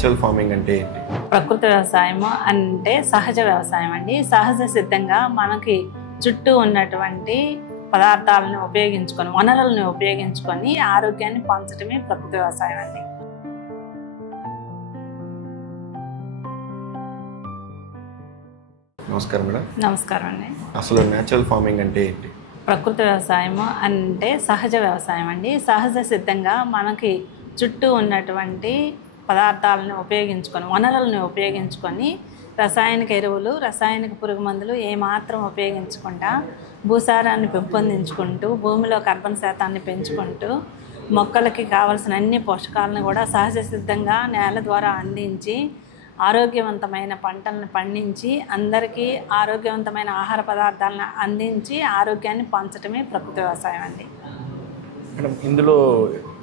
Natural farming అంటే ఏంటి? ప్రకృతి వ్యవసాయం అంటే సహజ వ్యవసాయం అండి. సహజ సిద్ధంగా మనకి చుట్టూ ఉన్నటువంటి పదార్థాలను ఉపయోగించుకొని, వనరులను ఉపయోగించుకొని ఆరోగ్యాన్ని పంచడమే ప్రకృతి వ్యవసాయం అండి. నమస్కారం మేడం. నమస్కారం అండి. అసలు న్యాచురల్ ఫార్మింగ్ అంటే ఏంటి? ప్రకృతి వ్యవసాయం అంటే సహజ వ్యవసాయం అండి. సహజ సిద్ధంగా మనకి చుట్టూ ఉన్నటువంటి పదార్థాలను ఉపయోగించుకొని, వనరులను ఉపయోగించుకొని రసాయనిక ఎరువులు, రసాయనిక పురుగు మందులు ఏమాత్రం ఉపయోగించకుండా భూసారాన్ని పెంపొందించుకుంటూ, భూమిలో కార్బన్ శాతాన్ని పెంచుకుంటూ, మొక్కలకి కావలసిన అన్ని పోషకాలను కూడా సహజ సిద్ధంగా నేల ద్వారా అందించి ఆరోగ్యవంతమైన పంటలను పండించి అందరికీ ఆరోగ్యవంతమైన ఆహార పదార్థాలను అందించి ఆరోగ్యాన్ని పంచడమే ప్రకృతి వ్యవసాయం అండి. మేడం, ఇందులో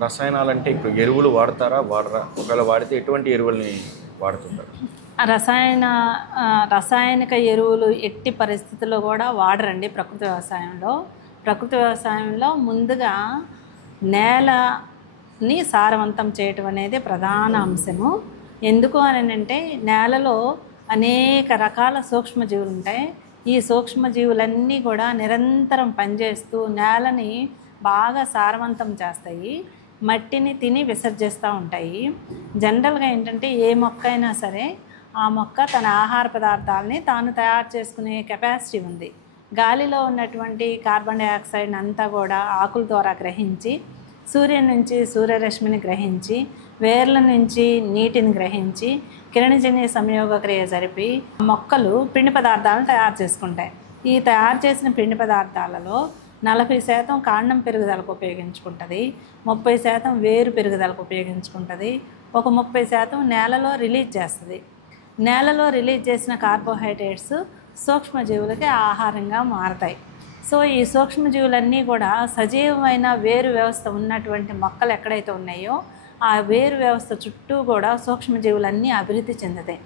రసాయనాలు అంటే ఇప్పుడు ఎరువులు వాడతారా, వాడరా? ఒకవేళ వాడితే ఎటువంటి ఎరువుల్ని వాడుతుంటారు? రసాయనిక ఎరువులు ఎట్టి పరిస్థితుల్లో కూడా వాడరండి ప్రకృతి వ్యవసాయంలో. ప్రకృతి వ్యవసాయంలో ముందుగా నేలని సారవంతం చేయటం అనేది ప్రధాన అంశము. ఎందుకు అని అంటే నేలలో అనేక రకాల సూక్ష్మజీవులు ఉంటాయి. ఈ సూక్ష్మజీవులన్నీ కూడా నిరంతరం పనిచేస్తూ నేలని బాగా సారవంతం చేస్తాయి, మట్టిని తిని విసర్జిస్తూ ఉంటాయి. జనరల్గా ఏంటంటే ఏ మొక్క అయినా సరే ఆ మొక్క తన ఆహార పదార్థాలని తాను తయారు చేసుకునే కెపాసిటీ ఉంది. గాలిలో ఉన్నటువంటి కార్బన్ డైఆక్సైడ్ని అంతా కూడా ఆకుల ద్వారా గ్రహించి, సూర్యుని నుంచి సూర్యరశ్మిని గ్రహించి, వేర్ల నుంచి నీటిని గ్రహించి, కిరణజన్య సంయోగ క్రియ జరిపి మొక్కలు పిండి పదార్థాలను తయారు చేసుకుంటాయి. ఈ తయారు చేసిన పిండి పదార్థాలలో 40% కాండం పెరుగుదలకు ఉపయోగించుకుంటుంది, 30% వేరు పెరుగుదలకు ఉపయోగించుకుంటుంది, ఒక 30% నేలలో రిలీజ్ చేస్తుంది. నేలలో రిలీజ్ చేసిన కార్బోహైడ్రేట్స్ సూక్ష్మజీవులకి ఆహారంగా మారతాయి. సో ఈ సూక్ష్మజీవులన్నీ కూడా సజీవమైన వేరు వ్యవస్థ ఉన్నటువంటి మొక్కలు ఎక్కడైతే ఉన్నాయో ఆ వేరు వ్యవస్థ చుట్టూ కూడా సూక్ష్మజీవులన్నీ అభివృద్ధి చెందుతాయి.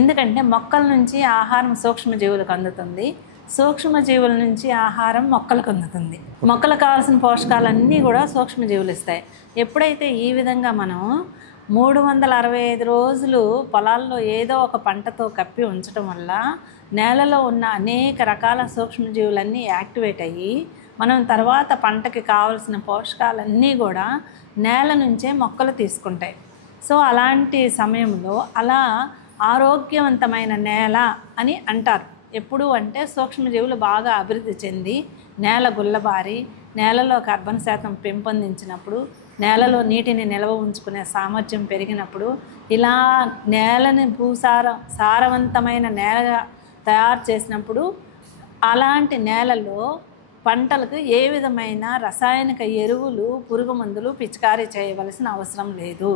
ఎందుకంటే మొక్కల నుంచి ఆహారం సూక్ష్మజీవులకు అందుతుంది, సూక్ష్మజీవుల నుంచి ఆహారం మొక్కలకు అందుతుంది. మొక్కలకు కావాల్సిన పోషకాలన్నీ కూడా సూక్ష్మజీవులు ఇస్తాయి. ఎప్పుడైతే ఈ విధంగా మనం 365 రోజులు పొలాల్లో ఏదో ఒక పంటతో కప్పి ఉంచడం వల్ల నేలలో ఉన్న అనేక రకాల సూక్ష్మజీవులన్నీ యాక్టివేట్ అయ్యి మనం తర్వాత పంటకి కావలసిన పోషకాలన్నీ కూడా నేల నుంచే మొక్కలు తీసుకుంటాయి. సో అలాంటి సమయంలో అలా ఆరోగ్యవంతమైన నేల అని అంటారు. ఎప్పుడు అంటే సూక్ష్మజీవులు బాగా అభివృద్ధి చెంది నేల గుల్లబారి నేలలో కార్బన్ శాతం పెంపొందించినప్పుడు, నేలలో నీటిని నిల్వ ఉంచుకునే సామర్థ్యం పెరిగినప్పుడు, ఇలా నేలని సారవంతమైన నేలగా తయారు చేసినప్పుడు అలాంటి నేలలో పంటలకు ఏ విధమైన రసాయనిక ఎరువులు, పురుగు మందులు పిచికారీ చేయవలసిన అవసరం లేదు.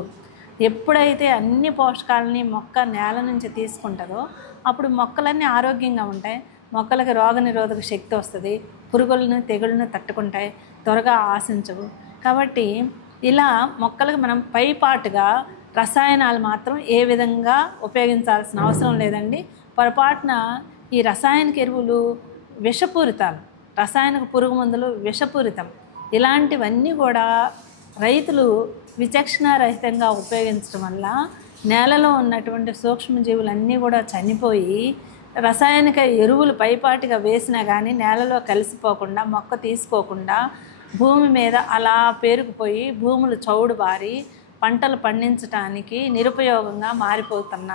ఎప్పుడైతే అన్ని పోషకాలని మొక్క నేల నుంచి తీసుకుంటుందో అప్పుడు మొక్కలన్నీ ఆరోగ్యంగా ఉంటాయి, మొక్కలకి రోగనిరోధక శక్తి వస్తుంది, పురుగులను తెగుళ్ళను తట్టుకుంటాయి, త్వరగా ఆశించవు. కాబట్టి ఇలా మొక్కలకు మనం పైపాటుగా రసాయనాలు మాత్రం ఏ విధంగా ఉపయోగించాల్సిన అవసరం లేదండి. పొరపాటున ఈ రసాయనిక ఎరువులు విషపూరితాలు, రసాయనిక పురుగు మందులు విషపూరితం, ఇలాంటివన్నీ కూడా రైతులు విచక్షణారహితంగా ఉపయోగించడం వల్ల నేలలో ఉన్నటువంటి సూక్ష్మజీవులన్నీ కూడా చనిపోయి రసాయనిక ఎరువులు పైపాటిగా వేసినా కానీ నేలలో కలిసిపోకుండా, మొక్క తీసుకోకుండా భూమి మీద అలా పేరుకుపోయి భూములు చౌడుబారి పంటలు పండించడానికి నిరుపయోగంగా మారిపోతున్న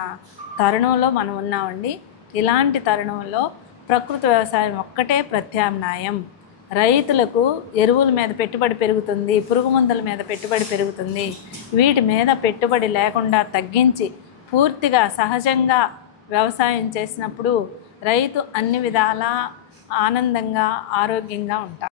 తరుణంలో మనం ఉన్నామండి. ఇలాంటి తరుణంలో ప్రకృతి వ్యవసాయం ఒక్కటే ప్రత్యామ్నాయం. రైతులకు ఎరువుల మీద పెట్టుబడి పెరుగుతుంది, పురుగు మందుల మీద పెట్టుబడి పెరుగుతుంది. వీటి మీద పెట్టుబడి లేకుండా తగ్గించి పూర్తిగా సహజంగా వ్యవసాయం చేసినప్పుడు రైతు అన్ని విధాలా ఆనందంగా, ఆరోగ్యంగా ఉంటారు.